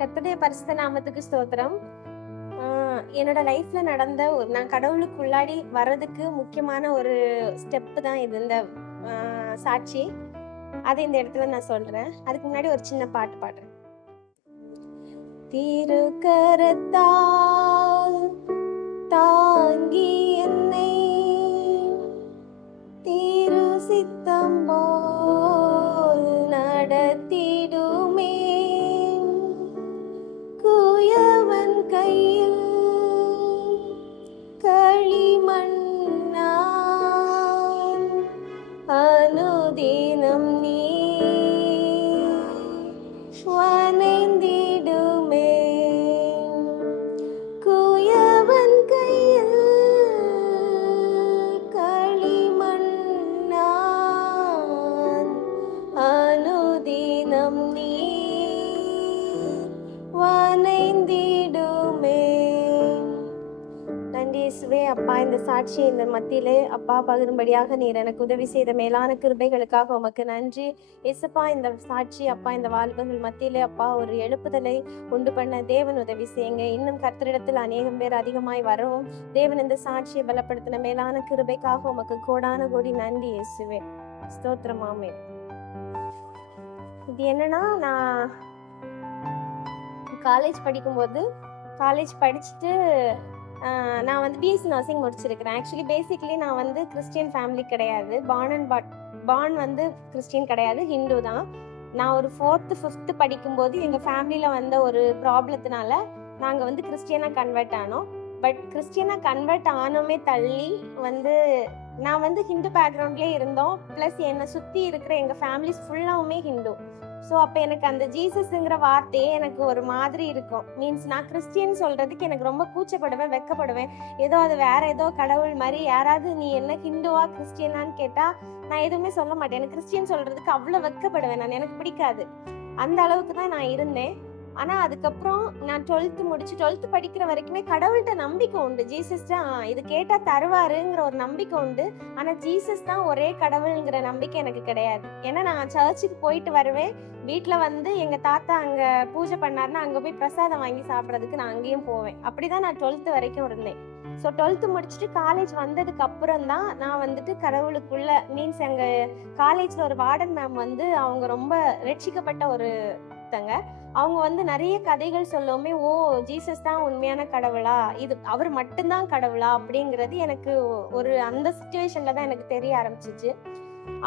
கர்த்தருடைய பரிசுத்த நாமத்துக்கு ஸ்தோத்திரம். என்னோட லைஃப்ல நடந்த நான் கடவுளுக்குள்ளாடி வர்றதுக்கு முக்கியமான ஒரு ஸ்டெப் தான் இது, இந்த சாட்சி. அதை இந்த இடத்துல நான் சொல்றேன். அதுக்கு முன்னாடி ஒரு சின்ன பாட்டு பாடுறேன். திருக்கரத்தால் தாங்கி என்னை திரு சித்தம் போல் நடத்திடுமே, குயவன் கையில் களிமண்ணான் அனுதினம் நீ வணைந்திடுமே, குயவன் கையில் களிமண்ணான் அனுதினம் நீ வணைந்திடுமே. நன்றி இயேசுவே. அப்பா, இந்த சாட்சியை இந்த மத்தியிலே அப்பா பகிரும்படியாக நீர் எனக்கு உதவி செய்த மேலான கிருபைகளுக்காக உமக்கு நன்றி இயேசுப்பா. இந்த சாட்சி அப்பா இந்த வாழ்வுகள் மத்தியிலே அப்பா ஒரு எழுப்புதலை உண்டு பண்ண தேவன் உதவி செய்யுங்க. இன்னும் கர்த்தரிடத்தில் அநேகம் பேர் அதிகமாய் வரவும் தேவன் இந்த சாட்சியை பலப்படுத்தின மேலான கிருபைக்காக உமக்கு கோடான கோடி நன்றி இயேசுவே. ஸ்தோத்திரமாமே. இது என்னன்னா, நான் காலேஜ் படிக்கும்போது படிச்சுட்டு நான் வந்து பிஎஸ்சி நர்சிங் முடிச்சிருக்கிறேன். ஆக்சுவலி பேசிக்லி நான் வந்து கிறிஸ்டியன் ஃபேமிலி கிடையாது. பார்ன் வந்து கிறிஸ்டியன் கிடையாது, ஹிந்து தான். நான் ஒரு 4th 5th படிக்கும்போது எங்கள் ஃபேமிலியில் வந்த ஒரு ப்ராப்ளத்தினால நாங்கள் வந்து கிறிஸ்டியனாக கன்வெர்ட் ஆனோம். பட் கிறிஸ்டியனாக கன்வெர்ட் ஆனோமே தள்ளி வந்து நான் வந்து ஹிந்து பேக்ரவுண்ட்லேயே இருந்தோம். ப்ளஸ் என்னை சுற்றி இருக்கிற எங்கள் ஃபேமிலிஸ் ஃபுல்லாவுமே ஹிந்து. ஸோ அப்போ எனக்கு அந்த ஜீசஸ்ங்கிற வார்த்தையே எனக்கு ஒரு மாதிரி இருக்கும். மீன்ஸ் நான் கிறிஸ்டியன் சொல்கிறதுக்கு எனக்கு ரொம்ப கூச்சப்படுவேன், வெக்கப்படுவேன். ஏதோ அது வேற ஏதோ கடவுள் மாதிரி. யாராவது நீ என்ன ஹிந்துவா கிறிஸ்டியனான்னு கேட்டால் நான் எதுவுமே சொல்ல மாட்டேன். எனக்கு கிறிஸ்டியன் சொல்கிறதுக்கு அவ்வளோ வெக்கப்படுவேன். எனக்கு பிடிக்காது. அந்த அளவுக்கு தான் நான் இருந்தேன். ஆனால் அதுக்கப்புறம் நான் 12th படிக்கிற வரைக்குமே கடவுள்கிட்ட நம்பிக்கை உண்டு. ஜீசஸ் தான் இது கேட்டால் தருவாருங்கிற ஒரு நம்பிக்கை உண்டு. ஆனால் ஜீசஸ் தான் ஒரே கடவுளுங்கிற நம்பிக்கை எனக்கு கிடையாது. ஏன்னா நான் சர்ச்சுக்கு போயிட்டு வருவேன். வீட்டில் வந்து எங்கள் தாத்தா அங்கே பூஜை பண்ணாருன்னா அங்கே போய் பிரசாதம் வாங்கி சாப்பிட்றதுக்கு நான் அங்கேயும் போவேன். அப்படி தான் நான் 12th வரைக்கும் இருந்தேன். ஸோ 12th முடிச்சுட்டு காலேஜ் வந்ததுக்கு அப்புறம் தான் நான் வந்துட்டு கடவுளுக்குள்ள மீன்ஸ் எங்கள் காலேஜில் ஒரு வார்டன் மேம் வந்து அவங்க ரொம்ப ரட்சிக்கப்பட்ட ஒருத்தங்க. அவங்க வந்து நிறைய கதைகள் சொல்லவுமே, ஓ ஜீசஸ் தான் உண்மையான கடவுளா, இது அவர் மட்டும்தான் கடவுளா அப்படிங்கிறது எனக்கு ஒரு அந்த சிச்சுவேஷன்ல தான் எனக்கு தெரிய ஆரம்பிச்சிச்சு.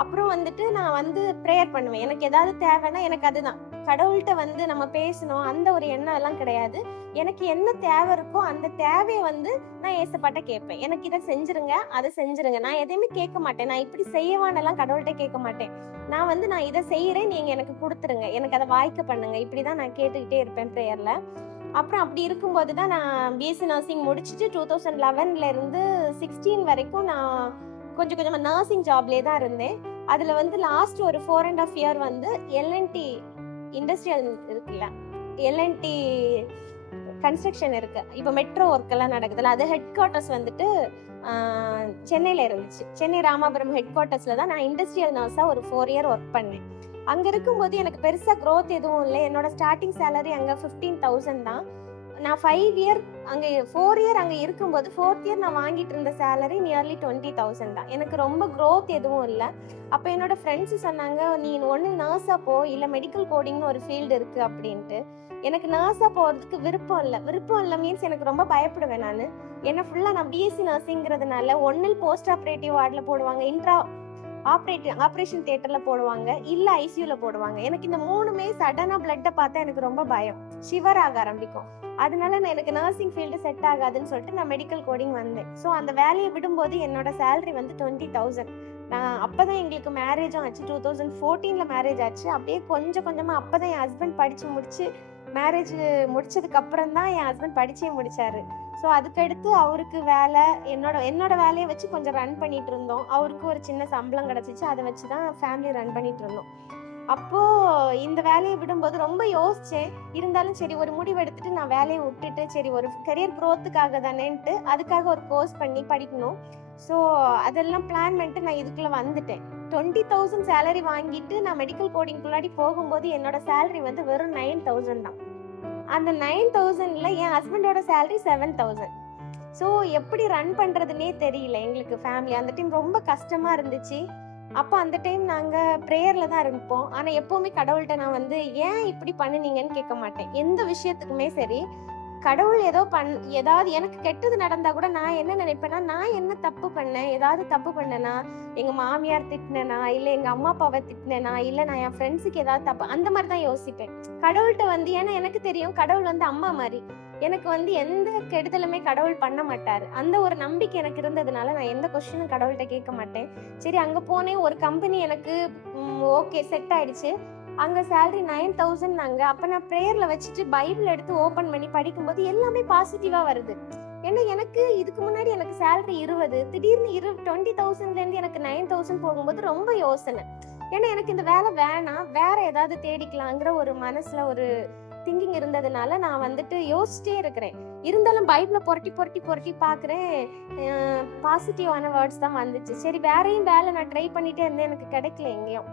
அப்புறம் வந்துட்டு நான் வந்து ப்ரேயர் பண்ணுவேன். எனக்கு ஏதாவது தேவைன்னா எனக்கு அதுதான் கடவுள்கிட்ட வந்து நம்ம பேசணும் அந்த ஒரு எண்ணம் எல்லாம் கிடையாது. எனக்கு என்ன தேவை இருக்கோ அந்த தேவையை வந்து நான் ஏசப்பாட்ட கேட்பேன். எனக்கு இதை செஞ்சிருங்க, அதை செஞ்சிருங்க. நான் எதையுமே கேட்க மாட்டேன். நான் இப்படி செய்யவானெல்லாம் கடவுள்கிட்ட கேட்க மாட்டேன். நான் வந்து நான் இதை செய்யறேன், நீங்க எனக்கு கொடுத்துருங்க, எனக்கு அதை வாய்க்க பண்ணுங்க, இப்படிதான் நான் கேட்டுக்கிட்டே இருப்பேன் ப்ரேயர்ல. அப்புறம் அப்படி இருக்கும்போது தான் நான் பிஎஸ்சி நர்சிங் முடிச்சுட்டு 2011 இருந்து 16 வரைக்கும் நான் கொஞ்சம் கொஞ்சமாக நர்சிங் ஜாப்லேயே தான் இருந்தேன். அதில் வந்து லாஸ்ட் ஒரு 4.5 year வந்து எல்என்டி இண்டஸ்ட்ரியல் இருக்குல்ல, எல்என்டி கன்ஸ்ட்ரக்ஷன் இருக்கு. இப்போ மெட்ரோ ஒர்க் எல்லாம் நடக்குதுல்ல, அது ஹெட் குவார்ட்டர்ஸ் வந்துட்டு சென்னையில் இருந்துச்சு. சென்னை ராமாபுரம் ஹெட் குவார்ட்டர்ஸில் தான் நான் இண்டஸ்ட்ரியல் நர்ஸாக ஒரு 4 year ஒர்க் பண்ணேன். அங்கே இருக்கும்போது எனக்கு பெருசாக க்ரோத் எதுவும் இல்லை. என்னோட ஸ்டார்டிங் சேலரி அங்கே 15,000 தான். நான் 5 year அங்கே 4 year அங்கே இருக்கும்போது 4th year நான் வாங்கிட்டு இருந்த சேலரி நியர்லி 20,000 தான். எனக்கு ரொம்ப க்ரோத் எதுவும் இல்லை. அப்போ என்னோட ஃப்ரெண்ட்ஸு சொன்னாங்க, நீ ஒன்று நர்ஸாக போ, இல்லை மெடிக்கல் கோடிங்னு ஒரு ஃபீல்டு இருக்குது அப்படின்ட்டு. எனக்கு நர்ஸாக போகிறதுக்கு விருப்பம் இல்லை மீன்ஸ் எனக்கு ரொம்ப பயப்படுவேன் நான். ஏன்னா ஃபுல்லாக நான் பிஎஸ்சி நர்சிங்கிறதுனால ஒன்றில் போஸ்ட் ஆப்ரேட்டிவ் வார்டில் போடுவாங்க, ஆப்ரேஷன் தியேட்டரில் போடுவாங்க, இல்லை ஐசியூவில் போடுவாங்க. எனக்கு இந்த 3மே சடனாக பிளட்டை பார்த்தா எனக்கு ரொம்ப பயம், ஷிவர் ஆக ஆரம்பிக்கும். அதனால நான் எனக்கு நர்சிங் ஃபீல்டு செட் ஆகாதுன்னு சொல்லிட்டு நான் மெடிக்கல் கோடிங் வந்தேன். ஸோ அந்த வேலையை விடும்போது என்னோட சேலரி வந்து 20,000. நான் அப்போதான் எங்களுக்கு மேரேஜும் ஆச்சு. 2014 மேரேஜ் ஆச்சு. அப்படியே கொஞ்சம் கொஞ்சமாக அப்போ தான் என் ஹஸ்பண்ட் படித்து முடிச்சு மேரேஜ் முடிச்சதுக்கு அப்புறம் தான் என் ஹஸ்பண்ட் படிச்சே முடிச்சாரு. ஸோ அதுக்கடுத்து அவருக்கு வேலை, என்னோட வேலையை வச்சு கொஞ்சம் ரன் பண்ணிட்டு இருந்தோம். அவருக்கு ஒரு சின்ன சம்பளம் கிடச்சிச்சு, அதை வச்சு தான் ஃபேமிலி ரன் பண்ணிட்டு இருந்தோம். அப்போது இந்த வேலையை விடும்போது ரொம்ப யோசித்தேன். இருந்தாலும் சரி ஒரு முடிவு எடுத்துட்டு நான் வேலையை விட்டுட்டு சரி ஒரு கரியர் க்ரோத்துக்காக தானேன்ட்டு அதுக்காக ஒரு கோர்ஸ் பண்ணி படிக்கணும். ஸோ அதெல்லாம் பிளான் பண்ணிட்டு நான் இதுக்குள்ளே வந்துட்டேன். 20,000 சேலரி வாங்கிட்டு நான் மெடிக்கல் கோடிங்குள்ளாடி போகும்போது என்னோட சேலரி வந்து வெறும் 9,000 தான். அந்த 9,000ல என் ஹஸ்பண்டோட சேலரி 7,000. ஸோ எப்படி ரன் பண்ணுறதுனே தெரியல எங்களுக்கு ஃபேமிலி. அந்த டைம் ரொம்ப கஷ்டமாக இருந்துச்சு. அப்போ அந்த டைம் நாங்கள் ப்ரேயரில் தான் இருப்போம். ஆனால் எப்போவுமே கடவுள்கிட்ட நான் வந்து ஏன் இப்படி பண்ணுனீங்கன்னு கேட்க மாட்டேன். எந்த விஷயத்துக்குமே சரி, கடவுள் ஏதாவது எனக்கு கெட்டது நடந்தா கூட நான் என்ன நினைப்பேன்னா, நான் என்ன தப்பு பண்ணேன், ஏதாவது தப்பு பண்ணேனா, எங்கள் மாமியார் திட்டினேனா, இல்லை எங்கள் அம்மா அப்பாவை திட்டினேனா, இல்லை நான் என் ஃப்ரெண்ட்ஸுக்கு ஏதாவது தப்பு, அந்த மாதிரி தான் யோசிப்பேன். கடவுள்கிட்ட வந்து ஏன்னா எனக்கு தெரியும் கடவுள் வந்து அம்மா மாதிரி, எனக்கு வந்து எந்த கெடுதலுமே கடவுள் பண்ண மாட்டாரு. அந்த ஒரு நம்பிக்கை எனக்கு இருந்ததுனால நான் எந்த கொஸ்டினும் கடவுள்கிட்ட கேட்க மாட்டேன். சரி, அங்கே போனேன். ஒரு கம்பெனி எனக்கு ஓகே செட் ஆயிடுச்சு. அங்கே சேலரி 9,000 நாங்க. அப்போ நான் ப்ரேயரில் வச்சுட்டு பைபிள் எடுத்து ஓப்பன் பண்ணி படிக்கும்போது எல்லாமே பாசிட்டிவாக வருது. ஏன்னா எனக்கு இதுக்கு முன்னாடி எனக்கு சேலரி 20, திடீர்னு 20,000லேருந்து எனக்கு 9,000 போகும்போது ரொம்ப யோசனை. ஏன்னா எனக்கு இந்த வேலை வேணாம், வேற ஏதாவது தேடிக்கலாங்கிற ஒரு மனசுல ஒரு திங்கிங் இருந்ததுனால நான் வந்துட்டு யோசிச்சிட்டே இருக்கிறேன். இருந்தாலும் பைபிளை புரட்டி பார்க்குறேன், பாசிட்டிவான வேர்ட்ஸ் தான் வந்துச்சு. சரி, வேறையும் வேலை நான் ட்ரை பண்ணிட்டே இருந்தேன், எனக்கு கிடைக்கல எங்கேயும்.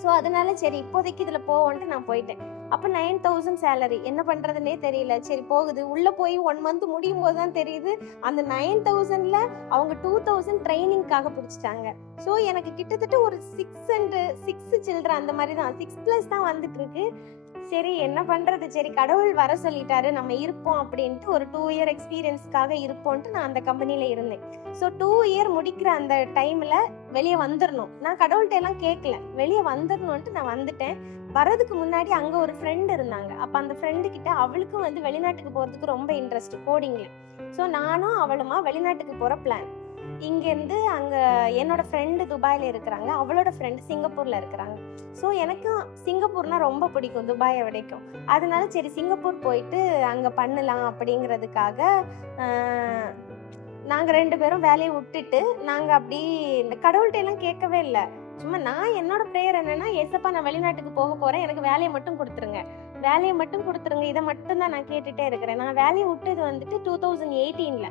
ஸோ அதனால சரி இப்போதைக்கு இதில் போவோன்ட்டு நான் போயிட்டேன். அப்போ 9,000 சேலரி, என்ன பண்ணுறதுனே தெரியல. சரி போகுது. உள்ளே போய் 1 மந்த் முடியும் போது தான் தெரியுது அந்த 9,000ல அவங்க 2,000 ட்ரைனிங்காக பிடிச்சிட்டாங்க. ஸோ எனக்கு கிட்டத்தட்ட ஒரு 6 சில்ட்ர அந்த மாதிரி தான், 6+ தான் வந்துட்டு இருக்கு. சரி என்ன பண்றது, சரி கடவுள் வர சொல்லிட்டாரு, நம்ம இருப்போம் அப்படின்ட்டு ஒரு 2 இயர் எக்ஸ்பீரியன்ஸ்க்காக இருப்போன்ட்டு நான் அந்த கம்பெனில இருந்தேன். ஸோ 2 இயர் முடிக்கிற அந்த டைம்ல வெளியே வந்துடணும். நான் கடவுள்கிட்ட எல்லாம் கேட்கல, வெளியே வந்துடணும்ட்டு நான் வந்துட்டேன். வரதுக்கு முன்னாடி அங்க ஒரு ஃப்ரெண்ட் இருந்தாங்க. அப்ப அந்த ஃப்ரெண்டு கிட்ட அவளுக்கும் வந்து வெளிநாட்டுக்கு போறதுக்கு ரொம்ப இன்ட்ரெஸ்ட் கோடிங்ல. ஸோ நானும் அவளுமா வெளிநாட்டுக்கு போற பிளான். இங்கேருந்து அங்கே என்னோட ஃப்ரெண்டு துபாயில் இருக்கிறாங்க, அவளோட ஃப்ரெண்டு சிங்கப்பூரில் இருக்கிறாங்க. ஸோ எனக்கும் சிங்கப்பூர்னால் ரொம்ப பிடிக்கும் துபாயை விடைக்கும். அதனால சரி சிங்கப்பூர் போயிட்டு அங்கே பண்ணலாம் அப்படிங்கிறதுக்காக நாங்கள் 2 பேரும் வேலையை விட்டுட்டு நாங்கள் அப்படி இந்த கடவுள்கிட்ட எல்லாம் கேட்கவே இல்லை. சும்மா நான் என்னோட ப்ரேயர் என்னன்னா, ஏசப்பா நான் வெளிநாட்டுக்கு போக போகிறேன், எனக்கு வேலையை மட்டும் கொடுத்துருங்க, வேலையை மட்டும் கொடுத்துருங்க, இதை மட்டும் தான் நான் கேட்டுகிட்டே இருக்கிறேன். நான் வேலையை விட்டது வந்துட்டு 2018ல்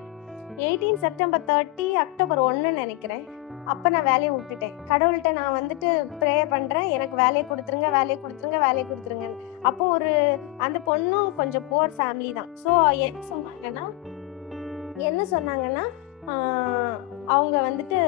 18 செப்டம்பர் 30 அக்டோபர் 1 நினைக்கிறேன். அப்போ நான் வேலையை விட்டுட்டேன். கடவுள்கிட்ட நான் வந்துட்டு ப்ரேயர் பண்ணுறேன், எனக்கு வேலையை கொடுத்துருங்க, வேலையை கொடுத்துருங்க, வேலையை கொடுத்துருங்க. அப்போ ஒரு அந்த பொண்ணும் கொஞ்சம் புவர் ஃபேமிலி தான். ஸோ என்ன சொன்னாங்கன்னா அவங்க வந்துட்டு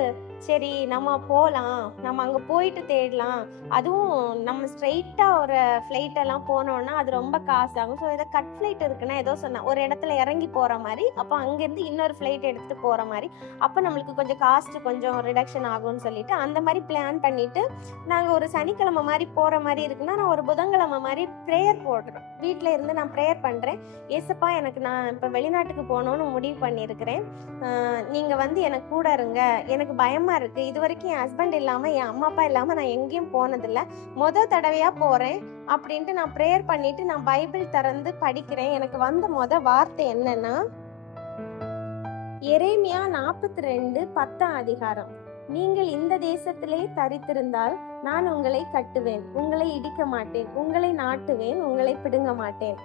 சரி நம்ம போகலாம், நம்ம அங்கே போயிட்டு தேடலாம், அதுவும் நம்ம ஸ்ட்ரெயிட்டாக ஒரு ஃப்ளைட்டெல்லாம் போனோன்னா அது ரொம்ப காசு ஆகும். ஸோ ஏதோ கட் ஃப்ளைட் இருக்குன்னா ஏதோ சொன்னேன், ஒரு இடத்துல இறங்கி போகிற மாதிரி, அப்போ அங்கேருந்து இன்னொரு ஃப்ளைட் எடுத்துகிட்டு போகிற மாதிரி, அப்போ நம்மளுக்கு கொஞ்சம் காஸ்ட்டு கொஞ்சம் ரிடக்ஷன் ஆகும்னு சொல்லிட்டு அந்த மாதிரி பிளான் பண்ணிவிட்டு நாங்கள் ஒரு சனிக்கிழமை மாதிரி போகிற மாதிரி இருக்குன்னா நான் ஒரு புதன்கிழமை மாதிரி ப்ரேயர் போடுறேன். வீட்டில் இருந்து நான் ப்ரேயர் பண்ணுறேன், ஏசப்பா எனக்கு நான் இப்போ வெளிநாட்டுக்கு போகணுன்னு முடிவு பண்ணியிருக்கிறேன், நீங்கள் வந்து எனக்கு கூட இருங்க, எனக்கு பயமாக இருக்கு, இது வரைக்கும் என் ஹஸ்பண்ட் இல்லாம என் அம்மா அப்பா இல்லாம நான் எங்கேயும் போனதில்லை, தடவையா போறேன் அப்படின்ட்டு நான் ப்ரேயர் பண்ணிட்டு நான் பைபிள் திறந்து படிக்கிறேன். எனக்கு வந்த வார்த்தை என்னன்னா, எரேமியா 42:10 அதிகாரம். நீங்கள் இந்த தேசத்திலே தரித்திருந்தால் நான் உங்களை கட்டுவேன், உங்களை இடிக்க மாட்டேன், உங்களை நாட்டுவேன், உங்களை பிடுங்க மாட்டேன்.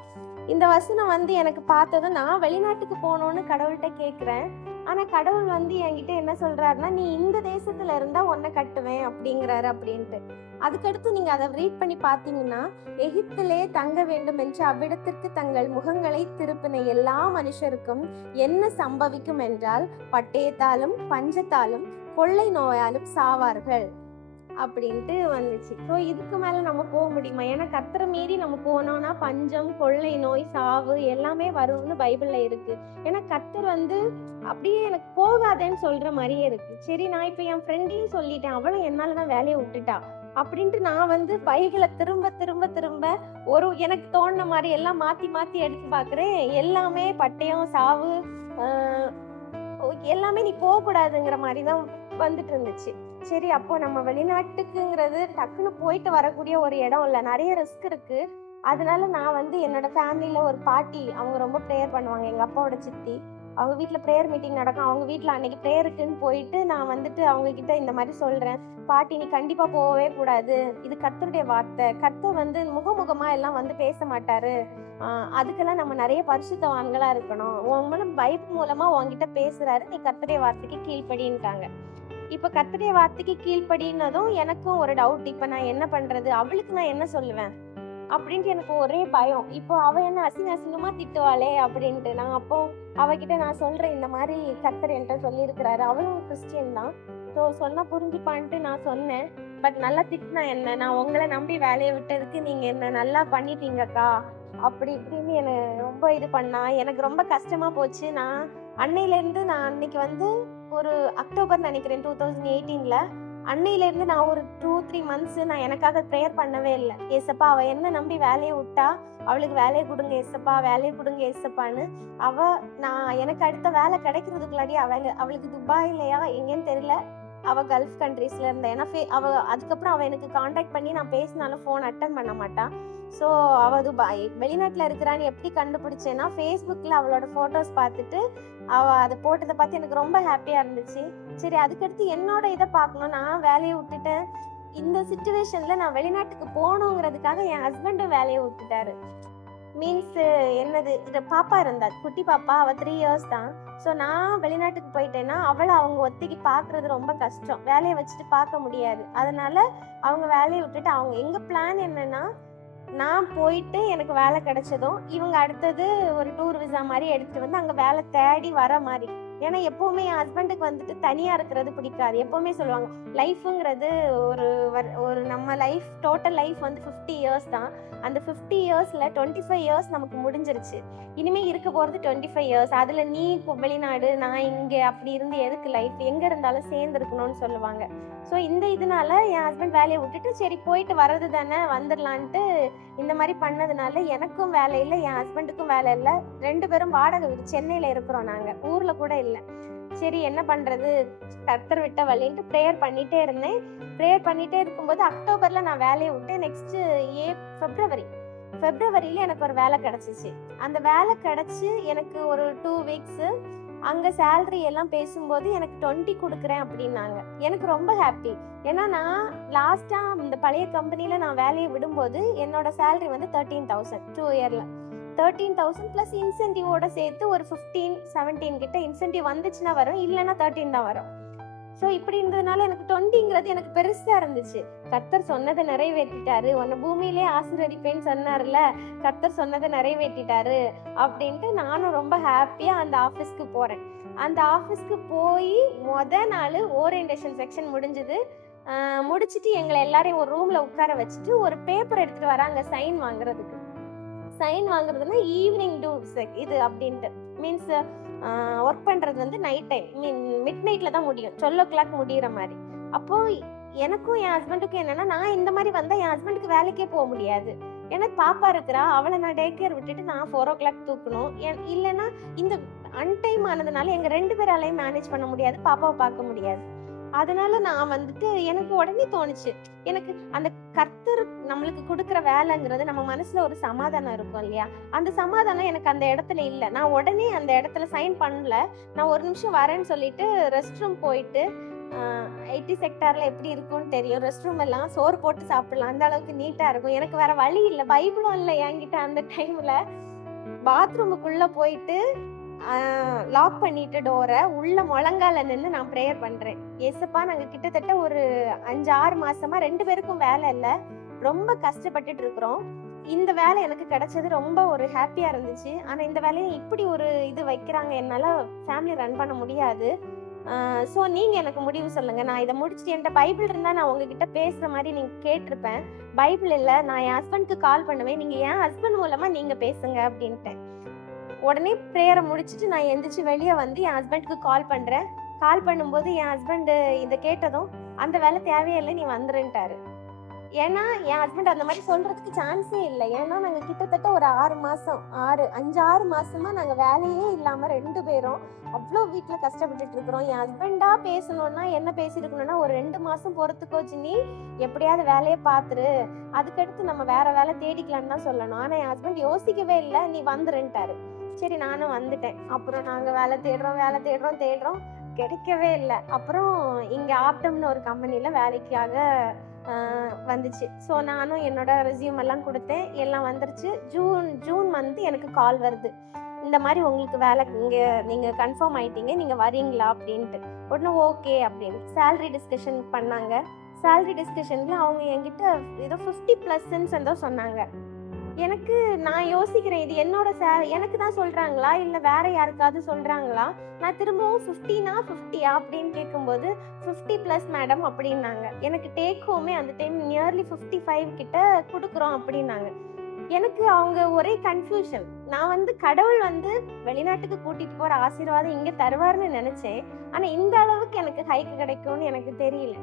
இந்த வசனம் வந்து எனக்கு பார்த்ததும் நான் வெளிநாட்டுக்கு போகணும்னு கடவுள்கிட்ட கேட்குறேன். ஆனால் கடவுள் வந்து என்கிட்ட என்ன சொல்கிறாருன்னா, நீ இந்த தேசத்தில் இருந்தால் உன்னை கட்டுவேன் அப்படிங்கிறாரு அப்படின்ட்டு. அதுக்கடுத்து நீங்கள் அதை ரீட் பண்ணி பார்த்தீங்கன்னா, எகிப்திலே தங்க வேண்டும் என்று அவ்விடத்திற்கு தங்கள் முகங்களை திருப்பின எல்லா மனுஷருக்கும் என்ன சம்பவிக்கும் என்றால், பட்டயத்தாலும் பஞ்சத்தாலும் கொள்ளை நோயாலும் சாவார்கள் அப்படின்ட்டு வந்துச்சு. ஸோ இதுக்கு மேலே நம்ம போக முடியுமா? ஏன்னா கர்த்தரை மீறி நம்ம போனோம்னா பஞ்சம், கொள்ளை நோய், சாவு எல்லாமே வரும்னு பைபிளில் இருக்கு. ஏன்னா கர்த்தர் வந்து அப்படியே எனக்கு போகாதேன்னு சொல்ற மாதிரியே இருக்கு. சரி, நான் இப்போ என் ஃப்ரெண்டையும் சொல்லிட்டேன், அவளும் என்னால தான் வேலையை விட்டுட்டா அப்படின்ட்டு நான் வந்து பைகளை திரும்ப திரும்ப திரும்ப ஒரு எனக்கு தோணுன மாதிரி எல்லாம் மாற்றி மாற்றி எடுத்து பார்க்குறேன். எல்லாமே பட்டயம், சாவு, எல்லாமே நீ போகக்கூடாதுங்கிற மாதிரி தான் வந்துட்டு இருந்துச்சு. சரி, அப்போ நம்ம வெளிநாட்டுக்குங்கிறது டக்குன்னு போயிட்டு வரக்கூடிய ஒரு இடம் இல்லை, நிறைய ரிஸ்க் இருக்கு. அதனால நான் வந்து என்னோட ஃபேமிலியில ஒரு பாட்டி, அவங்க ரொம்ப ப்ரேயர் பண்ணுவாங்க, எங்க அப்பாவோட சித்தி, அவங்க வீட்டில் ப்ரேயர் மீட்டிங் நடக்கும். அவங்க வீட்டில் அன்னைக்கு ப்ரேயருக்குன்னு போயிட்டு நான் வந்துட்டு அவங்க கிட்ட இந்த மாதிரி சொல்றேன், பாட்டி நீ கண்டிப்பா போகவே கூடாது, இது கர்த்தருடைய வார்த்தை, கர்த்தர் வந்து முகமுகமா எல்லாம் வந்து பேச மாட்டாரு, அதுக்கெல்லாம் நம்ம நிறைய பரிசுத்தவான்களா இருக்கணும், உன் மூலம் பைபிள் மூலமா உன்கிட்ட பேசுறாரு, நீ கர்த்தருடைய வார்த்தைக்கு கீழ்ப்படின்ட்டாங்க. இப்ப கர்த்தருடைய வார்த்தைக்கு கீழ்ப்படினதும் எனக்கும் ஒரு டவுட், இப்ப நான் என்ன பண்றது, அவளுக்கு நான் என்ன சொல்லுவேன்? அப்படின்ட்டு எனக்கு ஒரே பயம். இப்போ அவ என்ன அசிங்கமா திட்டுவாளே அப்படின்ட்டு. நான் அப்போ அவகிட்ட நான் சொல்றேன், இந்த மாதிரி கர்த்தர் என்கிட்ட சொல்லியிருக்கிறாரு. அவளும் கிறிஸ்டியன் தான். ஸோ சொன்னா புரிஞ்சுப்பான்ட்டு நான் சொன்னேன். பட் நல்லா திட்டினா என்ன, நான் உங்களை நம்பி வேலையை விட்டதுக்கு நீங்க என்ன நல்லா பண்ணிட்டீங்கக்கா அப்படி இப்படின்னு என்னை ரொம்ப இது பண்ணா. எனக்கு ரொம்ப கஷ்டமா போச்சு. நான் அன்னையிலேருந்து நான் அன்னைக்கு வந்து ஒரு அக்டோபர் நினைக்கிறேன் 2018ல அன்னையிலேருந்து நான் ஒரு 2-3 மந்த்ஸ் நான் எனக்காக ப்ரேயர் பண்ணவே இல்லை. ஏசப்பா அவள் என்ன நம்பி வேலையை விட்டா, அவளுக்கு வேலையை கொடுங்க ஏசப்பா, வேலையை கொடுங்க ஏசப்பான்னு. நான் எனக்கு அடுத்த வேலை கிடைக்கிறதுக்குள்ளாடி அவளுக்கு துபாயிலையா எங்கேன்னு தெரியல, அவள் கல்ஃப் கண்ட்ரீஸ்ல இருந்தேன். ஏன்னா அதுக்கப்புறம் அவள் எனக்கு காண்டாக்ட் பண்ணி நான் பேசினாலும் ஃபோன் அட்டன் பண்ண மாட்டான். ஸோ அவள் துபாய் வெளிநாட்டில் இருக்கிறான்னு எப்படி கண்டுபிடிச்சேன்னா, ஃபேஸ்புக்கில் அவளோட ஃபோட்டோஸ் பார்த்துட்டு அவள் அதை போட்டதை பார்த்து எனக்கு ரொம்ப ஹாப்பியாக இருந்துச்சு. சரி, அதுக்கடுத்து என்னோட இதை பார்க்கணும். நான் வேலையை விட்டுட்டேன். இந்த சுச்சுவேஷனில் நான் வெளிநாட்டுக்கு போகணுங்கிறதுக்காக என் ஹஸ்பண்டும் வேலையை விட்டுட்டாரு. மீன்ஸ் என்னது, இது பாப்பா இருந்தா, குட்டி பாப்பா, அவள் 3 இயர்ஸ் தான். ஸோ நான் வெளிநாட்டுக்கு போயிட்டேன்னா அவளை அவங்க ஒத்திக்கு பார்க்குறது ரொம்ப கஷ்டம், வேலையை வச்சுட்டு பார்க்க முடியாது. அதனால அவங்க வேலையை விட்டுட்டு அவங்க எங்கள் பிளான் என்னன்னா, நான் போயிட்டு எனக்கு வேலை கிடைச்சதும் இவங்க அடுத்தது ஒரு டூர் விசா மாதிரி எடுத்துட்டு வந்து அங்கே வேலை தேடி வர மாதிரி. ஏன்னா எப்பவுமே என் ஹஸ்பண்டுக்கு வந்துட்டு தனியாக இருக்கிறது பிடிக்காது. எப்பவுமே சொல்லுவாங்க, லைஃபுங்கிறது ஒரு நம்ம லைஃப், டோட்டல் லைஃப் வந்து 50 இயர்ஸ் தான். அந்த 50 இயர்ஸில் 25 இயர்ஸ் நமக்கு முடிஞ்சிருச்சு. இனிமேல் இருக்க போகிறது 25 இயர்ஸ். அதில் நீ வெளிநாடு, நான் இங்கே, அப்படி இருந்து எதுக்கு லைஃப், எங்கே இருந்தாலும் சேர்ந்துருக்கணும்னு சொல்லுவாங்க. ஸோ இந்த இதனால என் ஹஸ்பண்ட் வேலையை விட்டுட்டு சரி போயிட்டு வர்றது தானே வந்துடலான்ட்டு இந்த மாதிரி பண்ணதுனால எனக்கும் வேலை இல்லை, என் ஹஸ்பண்டுக்கும் வேலை இல்லை. 2 பேரும் வாடகை வீடு சென்னையில் இருக்கிறோம், நாங்கள் ஊரில் கூட இல்லை. சரி என்ன பண்ணுறது, கர்த்தர் விட்ட வழின்ட்டு ப்ரேயர் பண்ணிகிட்டே இருந்தேன். ப்ரேயர் பண்ணிகிட்டே இருக்கும்போது அக்டோபரில் நான் வேலையை விட்டேன். நெக்ஸ்ட்டு ஃபெப்ரவரியில் எனக்கு ஒரு வேலை கிடச்சிச்சு. அந்த வேலை கிடச்சி எனக்கு ஒரு 2 வீக்ஸு அங்கே சேலரி எல்லாம் பேசும்போது எனக்கு 20 கொடுக்குறேன் அப்படின்னாங்க. எனக்கு ரொம்ப ஹாப்பி. ஏன்னா நான் லாஸ்ட்டாக இந்த பழைய கம்பெனியில் நான் வேலையை விடும்போது என்னோட சேலரி வந்து 13,000 2 இயரில். 13,000 ப்ளஸ் இன்சென்டிவோட சேர்த்து ஒரு 15-17 கிட்ட இன்சென்டிவ் வந்துச்சுன்னா வரும், இல்லைன்னா 13 தான் வரும். ஸோ இப்படி இருந்ததுனால எனக்கு 20ங்கிறது எனக்கு பெருசாக இருந்துச்சு. கர்த்தர் சொன்னதை நிறைவேற்றிட்டாரு, உன்னை பூமியிலே ஆசீர்வதிப்பேன்னு சொன்னார்ல, கர்த்தர் சொன்னதை நிறைவேற்றிட்டாரு அப்படின்ட்டு நானும் ரொம்ப ஹாப்பியாக அந்த ஆஃபீஸ்க்கு போகிறேன். அந்த ஆஃபீஸ்க்கு போய் நாள் ஓரியன்டேஷன் செக்ஷன் முடிஞ்சுது. முடிச்சுட்டு எங்களை எல்லாரையும் ஒரு ரூமில் உட்கார வச்சுட்டு ஒரு பேப்பர் எடுத்துகிட்டு வராங்க சைன் வாங்குறதுக்கு. சைன் வாங்குறதுன்னா ஈவினிங் இது அப்படின்ட்டு மீன்ஸ் ஒர்க் பண்ணுறது வந்து நைட் டைம், மிட் நைட்டில் தான் முடியும், 12 o'clock முடிகிற மாதிரி. அப்போது எனக்கும் என் ஹஸ்பண்டுக்கும் என்னென்னா, நான் இந்த மாதிரி வந்தால் என் ஹஸ்பண்டுக்கு வேலைக்கே போக முடியாது. ஏன்னா பாப்பா இருக்கிறா, அவளை நான் டே கேர் விட்டுட்டு நான் 4 o'clock தூக்கணும். இல்லைன்னா இந்த அன்டைம் ஆனதுனால எங்கள் 2 பேராலையும் மேனேஜ் பண்ண முடியாது, பாப்பாவை பார்க்க முடியாது. அதனால நான் வந்துட்டு எனக்கு உடனே தோணுச்சு, எனக்கு அந்த கர்த்தர் நம்மளுக்கு கொடுக்குற வேலைங்கிறது நம்ம மனசுல ஒரு சமாதானம் இருக்கும் இல்லையா, அந்த சமாதானம் எனக்கு அந்த இடத்துல இல்லை. நான் உடனே அந்த இடத்துல சைன் பண்ணல. நான் ஒரு நிமிஷம் வரேன்னு சொல்லிட்டு ரெஸ்ட் ரூம் போயிட்டு, ஐடி செக்டார்ல எப்படி இருக்கும்னு தெரியும், ரெஸ்ட் ரூம் எல்லாம் சோறு போட்டு சாப்பிடலாம், அந்த அளவுக்கு நீட்டா இருக்கும். எனக்கு வேற வழி இல்லை, பைபிளும் இல்லை என்கிட்ட. அந்த டைம்ல பாத்ரூமுக்குள்ள போயிட்டு லாக் பண்ணிட்டு டோரை உள்ள முழங்கால நின்று நான் ப்ரேயர் பண்றேன். ஏசப்பா, நாங்க கிட்டத்தட்ட ஒரு 5-6 மாசமா 2 பேருக்கும் வேலை இல்லை, ரொம்ப கஷ்டப்பட்டுட்டு இருக்கிறோம். இந்த வேலை எனக்கு கிடைச்சது ரொம்ப ஒரு ஹாப்பியா இருந்துச்சு. ஆனா இந்த வேலையை இப்படி ஒரு இது வைக்கிறாங்க, என்னால ஃபேமிலி ரன் பண்ண முடியாது. ஸோ நீங்க எனக்கு முடிவு சொல்லுங்க. நான் இதை முடிச்சுட்டு, என்கிட்ட பைபிள் இருந்தா நான் உங்ககிட்ட பேசுற மாதிரி நீங்க கேட்டிருப்பேன். பைபிள் இல்லை, நான் என் ஹஸ்பண்டுக்கு கால் பண்ணுவேன், நீங்க என் ஹஸ்பண்ட் மூலமா நீங்க பேசுங்க அப்படின்ட்டேன். உடனே ப்ரேயரை முடிச்சுட்டு நான் எந்திரிச்சு வெளியே வந்து என் ஹஸ்பண்டுக்கு கால் பண்ணுறேன். கால் பண்ணும்போது என் ஹஸ்பண்டு இதை கேட்டதும், அந்த வேலை தேவையில்லை, நீ வந்துருன்ட்டாரு. ஏன்னா என் ஹஸ்பண்ட் அந்த மாதிரி சொல்கிறதுக்கு சான்ஸே இல்லை. ஏன்னா நாங்கள் கிட்டத்தட்ட ஒரு 5-6 மாதமாக நாங்கள் வேலையே இல்லாமல் 2 பேரும் அவ்வளோ வீட்டில் கஷ்டப்பட்டுட்டு இருக்கிறோம். என் ஹஸ்பண்டாக பேசணுன்னா என்ன பேசியிருக்கணும்னா, ஒரு 2 மாதம் பொறுத்துக்கோச்சு, நீ எப்படியாவது வேலையை பார்த்துரு, அதுக்கடுத்து நம்ம வேற வேலை தேடிக்கலான்னு தான் சொல்லணும். ஆனால் என் ஹஸ்பண்ட் யோசிக்கவே இல்லை, நீ வந்துருன்ட்டாரு. சரி, நானும் வந்துட்டேன். அப்புறம் நாங்கள் வேலை தேடுறோம், கிடைக்கவே இல்லை. அப்புறம் இங்கே ஆப்டம்னு ஒரு கம்பெனியில் வேலைக்காக வந்துச்சு. ஸோ நானும் என்னோட ரெஸ்யூம் எல்லாம் கொடுத்தேன், எல்லாம் வந்துருச்சு. ஜூன் மந்த் எனக்கு கால் வருது, இந்த மாதிரி உங்களுக்கு வேலை இங்கே நீங்கள் கன்ஃபார்ம் ஆகிட்டீங்க, நீங்கள் வரீங்களா அப்படின்ட்டு. உடனே ஓகே அப்படின்னு சேலரி டிஸ்கஷன் பண்ணாங்க. சேலரி டிஸ்கஷனில் அவங்க என்கிட்ட ஏதோ 50+ ஏதோ சொன்னாங்க. எனக்கு நான் யோசிக்கிறேன், இது என்னோட எனக்கு தான் சொல்றாங்களா இல்ல வேற யாருக்காவது சொல்றாங்களா? நான் திரும்பவும் 50னா 50யா அப்படின்னு கேட்கும்போது 50 பிளஸ் மேடம் அப்படின்னாங்க. எனக்கு டேக் ஹோமே அந்த டைம் நியர்லி 55 கிட்ட கொடுக்குறோம் அப்படின்னாங்க. எனக்கு அவங்க ஒரே கன்ஃபியூஷன். நான் வந்து கடவுள் வந்து வெளிநாட்டுக்கு கூட்டிட்டு போற ஆசீர்வாதம் இங்க தருவார்னு நினைச்சேன். ஆனா இந்த அளவுக்கு எனக்கு ஹைக் கிடைக்கும்னு எனக்கு தெரியல.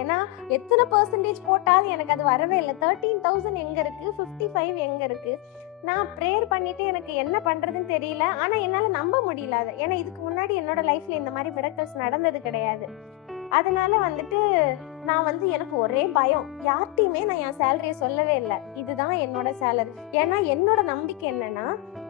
ஏன்னா எத்தனை பெர்சன்டேஜ் போட்டாலும் எனக்கு அது வரவே இல்லை. 13,000 எங்க இருக்கு, 55 எங்க இருக்கு? நான் ப்ரேயர் பண்ணிட்டு எனக்கு என்ன பண்றதுன்னு தெரியல. ஆனா என்னால நம்ப முடியல அதை. ஏன்னா இதுக்கு முன்னாடி என்னோட லைஃப்ல இந்த மாதிரி மிரக்கல்ஸ் நடந்தது கிடையாது. அதனால வந்துட்டு நான் வந்து எனக்கு ஒரே பயம். யார்கிட்டயுமே நான் என் சேலரியை சொல்லவே இல்லை, இதுதான் என்னோட சேலரி. ஏன்னா என்னோட நம்பிக்கை என்னன்னா,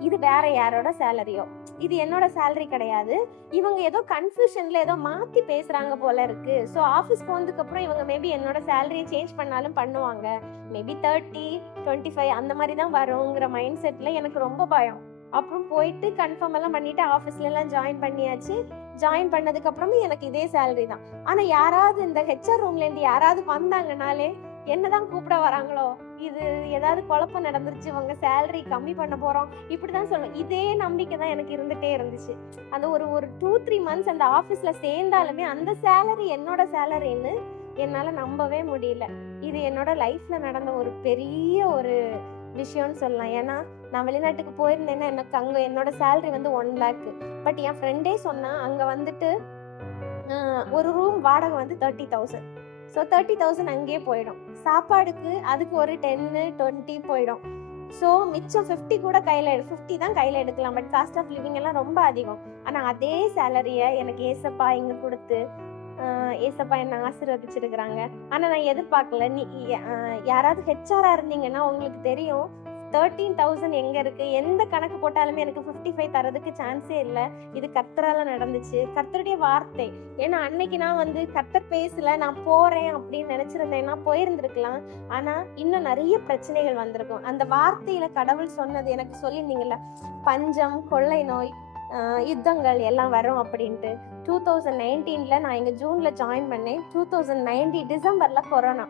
இது வேற யாரோட சேலரியோ, இது என்னோட சேலரி கிடையாது. இவங்க ஏதோ கன்ஃபியூஷன்ல ஏதோ மாத்தி பேசுறாங்க போல இருக்கு. ஸோ ஆஃபீஸ் போனதுக்கு அப்புறம் இவங்க மேபி என்னோட சேலரியை சேஞ்ச் பண்ணாலும் பண்ணுவாங்க. மேபி 30, 25 அந்த மாதிரி தான் வருங்கிற மைண்ட் செட்ல எனக்கு ரொம்ப பயம். அப்புறம் போயிட்டு கன்ஃபார்ம் எல்லாம் பண்ணிட்டு ஆஃபீஸ்ல எல்லாம் ஜாயின் பண்ணியாச்சு. ஜாயின் பண்ணதுக்கு அப்புறமும் எனக்கு இதே சேலரி தான். ஆனா யாராவது இந்த ஹெச்ஆர் ரூம்ல இருந்து யாராவது வந்தாங்கனாலே என்னதான் கூப்பிட வராங்களோ, இது ஏதாவது குழப்பம் நடந்துருச்சு, உங்க சேலரி கம்மி பண்ண போறோம், இப்படிதான் சொல்லுவேன். இதே நம்பிக்கை தான் எனக்கு இருந்துட்டே இருந்துச்சு. அந்த ஒரு 2-3 மந்த்ஸ் அந்த ஆஃபீஸ்ல சேர்ந்தாலுமே அந்த சேலரி என்னோட சேலரின்னு என்னால நம்பவே முடியல. இது என்னோட லைஃப்ல நடந்த ஒரு பெரிய ஒரு விஷயம்னு சொல்லலாம். ஏன்னா நான் வெளிநாட்டுக்கு போயிருந்தேன்னா எனக்கு அங்க என்னோட சேலரி வந்து 1 lakh. பட் என் ஃப்ரெண்டே சொன்னா அங்க வந்துட்டு ஒரு ரூம் வாடகை வந்து 30,000. ஸோ 30,000 அங்கேயே போயிடும். சாப்பாடுக்கு அதுக்கு ஒரு 10-20 போயிடும். ஸோ மிச்சம் 50 கூட 50 தான் கையில் எடுக்கலாம். பட் காஸ்ட் ஆஃப் லிவிங் எல்லாம் ரொம்ப அதிகம். ஆனால் அதே சேலரியை எனக்கு ஏசப்பா இங்கே கொடுத்து ஏசப்பா என்னை ஆசீர்வதிச்சிருக்கிறாங்க. ஆனால் நான் எதிர்பார்க்கல. யாராவது ஹெச்ஆரா இருந்தீங்கன்னா உங்களுக்கு தெரியும் 13,000 எங்க இருக்கு. எந்த கணக்கு போட்டாலுமே எனக்கு 55 தரதுக்கு சான்ஸே இல்லை. இது கர்த்தரால நடந்துச்சு, கர்த்தருடைய வார்த்தை. ஏன்னா அன்னைக்கு நான் வந்து கர்த்தர் பேசல, நான் போறேன் அப்படின்னு நினைச்சிருந்தேன்னா போயிருந்திருக்கலாம். ஆனா இன்னும் நிறைய பிரச்சனைகள் வந்திருக்கும். அந்த வார்த்தையில கடவுள் சொன்னது எனக்கு சொல்லியிருந்தீங்கல்ல, பஞ்சம், கொள்ளை நோய், யுத்தங்கள் எல்லாம் வரும் அப்படின்ட்டு. 2019 நான் இங்க ஜூன்ல ஜாயின் பண்ணேன். 2019 டிசம்பர்ல கொரோனா.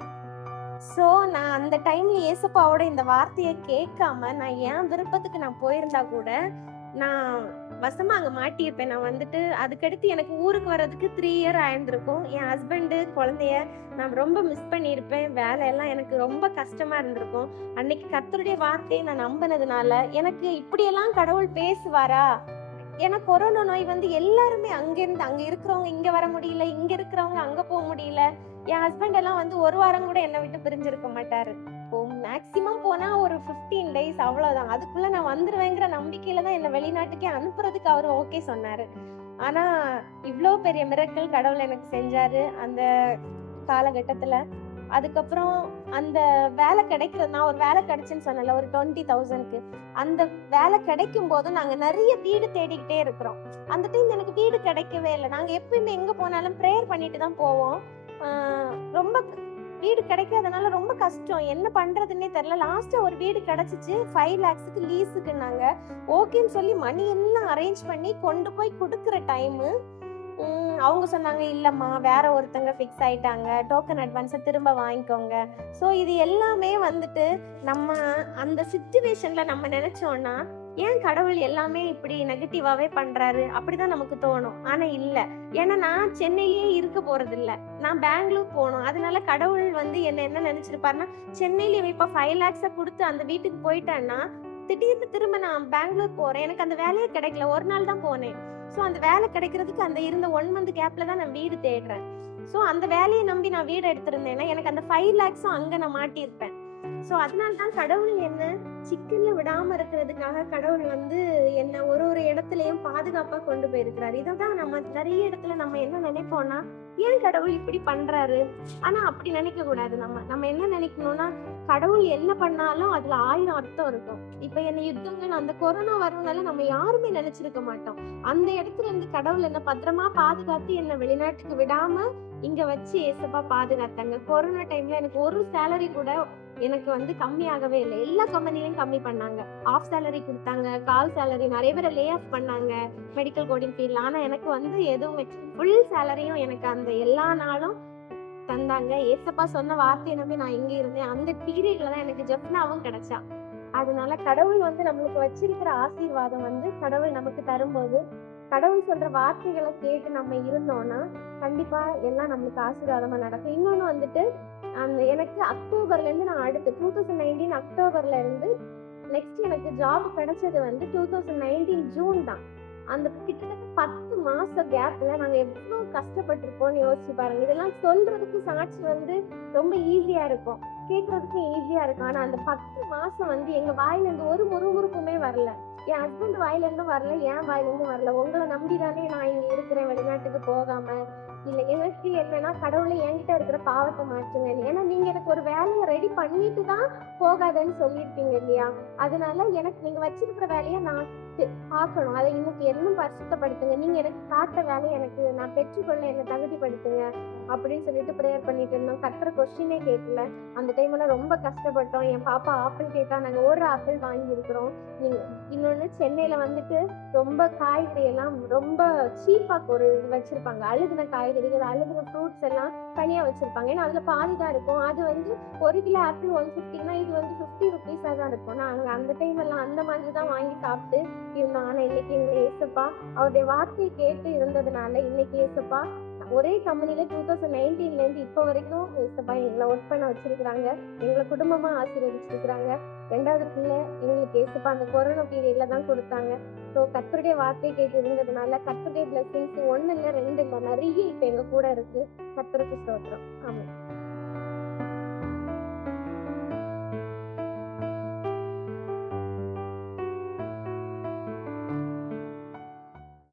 ஸோ நான் அந்த டைம்ல ஏசப்பாவோட இந்த வார்த்தையை கேட்காம நான் என் விருப்பத்துக்கு நான் போயிருந்தா கூட நான் வசமா அங்க மாட்டியிருப்பேன். நான் வந்துட்டு அதுக்கடுத்து எனக்கு ஊருக்கு வர்றதுக்கு 3 year ஆயிருந்திருக்கும். என் ஹஸ்பண்டு, குழந்தைய நான் ரொம்ப மிஸ் பண்ணியிருப்பேன். வேலையெல்லாம் எனக்கு ரொம்ப கஷ்டமா இருந்திருக்கும். அன்னைக்கு கர்த்தருடைய வார்த்தையை நான் நம்பினதுனால எனக்கு இப்படியெல்லாம் கடவுள் பேசுவாரா? ஏன்னா கொரோனா நோய் வந்து எல்லாருமே அங்கிருந்து அங்க இருக்கிறவங்க இங்க வர முடியல, இங்க இருக்கிறவங்க அங்க போக முடியல. என் ஹஸ்பண்ட் எல்லாம் வந்து 1 வாரம் கூட என்னை விட்டு பிரிஞ்சிருக்க மாட்டாரு. மேக்சிமம் போனா ஒரு 15 days அவ்வளவுதான். அதுக்குள்ள நான் வந்துருவேங்கிற நம்பிக்கையில தான் என்னை வெளிநாட்டுக்கே அனுப்புறதுக்கு அவரு ஓகே சொன்னாரு. ஆனா இவ்வளோ பெரிய மிரக்கல் கடவுள் எனக்கு செஞ்சாரு அந்த காலகட்டத்துல. அதுக்கப்புறம் அந்த வேலை கிடைக்கிறது, நான் ஒரு வேலை கிடைச்சுன்னு சொன்னல ஒரு 20,000க்கு, அந்த வேலை கிடைக்கும் போது நாங்க நிறைய வீடு தேடிக்கிட்டே இருக்கிறோம். அந்த டைம் எனக்கு வீடு கிடைக்கவே இல்லை. நாங்க எப்பயுமே எங்க போனாலும் ப்ரேயர் பண்ணிட்டு தான் போவோம். ரொம்ப வீடு கிடைக்காதனால ரொம்ப கஷ்டம், என்ன பண்றதுன்னே தெரியல. லாஸ்டா ஒரு வீடு கிடைச்சிச்சு, 5 lakhsக்கு லீஸுக்குன்னாங்க. ஓகேன்னு சொல்லி மணி எல்லாம் அரேஞ்ச் பண்ணி கொண்டு போய் கொடுக்குற டைமு அவங்க சொன்னாங்க, இல்லம்மா வேற ஒருத்தங்க ஃபிக்ஸ் ஆயிட்டாங்க, டோக்கன் அட்வான்ஸை திரும்ப வாங்கிக்கோங்க. ஸோ இது எல்லாமே வந்துட்டு நம்ம அந்த சிச்சுவேஷன்ல நம்ம நினைச்சோம்னா ஏன் கடவுள் எல்லாமே இப்படி நெகட்டிவாவே பண்றாரு அப்படிதான் நமக்கு தோணும். ஆனா இல்ல, ஏன்னா நான் சென்னையிலேயே இருக்க போறது இல்ல, நான் பெங்களூர் போகணும். அதனால கடவுள் வந்து என்ன நினைச்சிருப்பாருன்னா, சென்னையில இப்ப 5 lakhs கொடுத்து அந்த வீட்டுக்கு போயிட்டேன்னா திடீர்னு திரும்ப நான் பெங்களூர் போறேன், எனக்கு அந்த வேலையே கிடைக்கல, ஒரு நாள் தான் போனேன். ஸோ அந்த வேலை கிடைக்கிறதுக்கு அந்த இருந்த 1 month கேப்ல தான் நான் வீடு தேடுறேன். ஸோ அந்த வேலையை நம்பி நான் வீடு எடுத்திருந்தேன்னா எனக்கு அந்த 5 lakhsம் அங்க நான் மாட்டியிருப்பேன். ஸோ அதனால தான் கடவுள் என்ன சிக்கன்ல விடாம இருக்கிறதுக்காக கடவுள் வந்து என்ன ஒரு இடத்துலயும் பாதுகாப்பா கொண்டு போயிருக்கிறாரு. இதான் நம்ம நிறைய இடத்துல நம்ம என்ன நினைப்போம்னா, ஏன் கடவுள் இப்படி பண்றாரு? ஆனா அப்படி நினைக்க கூடாது. நம்ம என்ன நினைக்கணும்னா, கடவுள் என்ன பண்ணாலும் அதுல 1000 அர்த்தம் இருக்கும். இப்ப என்ன யுத்தங்கள் அந்த கொரோனா வரனால நம்ம யாருமே நினைச்சிருக்க மாட்டோம். அந்த இடத்துல இருந்து கடவுள் என்ன பத்திரமா பாதுகாத்து என்ன வெளிநாட்டுக்கு விடாம இங்க வச்சு ஏசப்பா பாதுகாத்தாங்க. கொரோனா டைம்ல எனக்கு ஒரு சேலரி கூட எனக்கு வந்து கம்மியாகவே இல்லை. எல்லா கம்பெனிலையும் கம்மி பண்ணாங்க, ஆஃப் சேலரி கொடுத்தாங்க, கால் சேலரி, நிறைய பேரை லே ஆஃப் பண்ணாங்க மெடிக்கல் கோடிங் ஃபீல்ட்ல. ஆனா எனக்கு வந்து எதுவுமே ஃபுல் சேலரியும் எனக்கு அந்த எல்லா நாளும் தந்தாங்க. ஏசப்பா சொன்ன வார்த்தையை நம்பி நான் இங்க இருந்தேன். அந்த பீரியட்ல தான் எனக்கு ஜெஃப்னாவும் கிடைச்சா. அதனால கடவுள் வந்து நம்மளுக்கு வச்சிருக்கிற ஆசீர்வாதம் வந்து கடவுள் நமக்கு தரும்போது, கடவுள் சொல்ற வார்த்தைகளை கேட்டு நம்ம இருந்தோம்னா, கண்டிப்பா எல்லாம் நம்மளுக்கு ஆசீர்வாதமா நடக்கும். இன்னொன்னு வந்துட்டு, எனக்கு அக்டோபர்லேருந்து நான் அடுத்து 2019 அக்டோபர்ல இருந்து நெக்ஸ்ட் எனக்கு ஜாப் கிடைச்சது வந்து 2019 ஜூன் தான். அந்த கிட்டத்தட்ட 10 மாச கேப்ல நாங்க எவ்ளோ கஷ்டப்பட்டுருப்போம்னு யோசிச்சு பாருங்க. இதெல்லாம் சொல்றதுக்கு சாட்சி வந்து ரொம்ப ஈஸியா இருக்கும். கேட்கறதுக்கும் ஈஸியா இருக்கும். ஆனா அந்த 10 மாசம் வந்து எங்க வாயில இருந்து ஒரு முறுமுறுப்புமே வரல. என் ஹஸ்பண்ட் வாயில இருந்தும் வரல, என் வாயில இருந்தும் வரல. உங்கள நம்பி தானே நான் இங்க இருக்கிறேன் வெளிநாட்டுக்கு போகாம. இல்ல எனக்கு என்னன்னா கடவுளே என்கிட்ட இருக்கிற பாவத்த மாற்றுங்க. ஏன்னா நீங்க எனக்கு ஒரு வேலைய ரெடி பண்ணிட்டு தான் போகாதன்னு சொல்லியிருப்பீங்க இல்லையா? அதனால எனக்கு நீங்க வச்சிருக்கிற வேலைய நான் பார்க்கணும். அதை இன்னைக்கு இன்னும் பரிசுத்தப்படுத்துங்க. நீங்க எனக்கு காட்ட வேலைய எனக்கு நான் பெற்றுக்கொள்ள என்ன தகுதிப்படுத்துங்க. அப்படின்னு சொல்லிட்டு பிரேயர் பண்ணிட்டு இருந்தோம். கர்த்தர் கொஸ்டினே கேட்கல. அந்த டைம்ல ரொம்ப கஷ்டப்பட்டோம். என் பாப்பா ஆப்பிள் கேட்டா நாங்க ஒரு ஆப்பிள் வாங்கியிருக்கிறோம். நீங்க இன்னொன்னு சென்னையில வந்துட்டு ரொம்ப காய்கறி எல்லாம் ரொம்ப சீப்பா ஒரு வச்சிருப்பாங்க. அழுகுன காய்கறிகள், அழுகுன ஃப்ரூட்ஸ் எல்லாம் தனியா வச்சிருப்பாங்க. ஏன்னா அதுல பாதி தான் இருக்கும். அது வந்து 1 கிலோ ஆப்பிள் 150ன்னா இது வந்து 50 ருபீஸா தான் இருக்கும். நாங்க அந்த டைம் எல்லாம் அந்த மாதிரி தான் வாங்கி சாப்பிட்டு இருந்தோம். ஆனா இன்னைக்கு எங்களை ஏசப்பா அவருடைய வார்த்தையை கேட்டு இருந்ததுனால இன்னைக்கு ஏசப்பா ஒரே கம்பெனில 2019ல இருந்து இப்ப வரைக்கும் ஏசப்பா எங்களை ஒர்க் பண்ண வச்சிருக்கிறாங்க. எங்களை குடும்பமா ஆசீர்வதிச்சிருக்கிறாங்க. 2வது பிள்ளை எங்களுக்கு ஏசப்பா அந்த கொரோனா பீரியட்ல தான் கொடுத்தாங்க. ஸோ கர்த்தருடைய வார்த்தையை கேட்டு இருந்ததுனால கர்த்தருடைய பிளெஸிங்ஸ் 1 இல்ல 2 இல்ல நிறைய இப்ப எங்க கூட இருக்கு. கர்த்தருக்கு ஸ்தோத்திரம். ஆமா.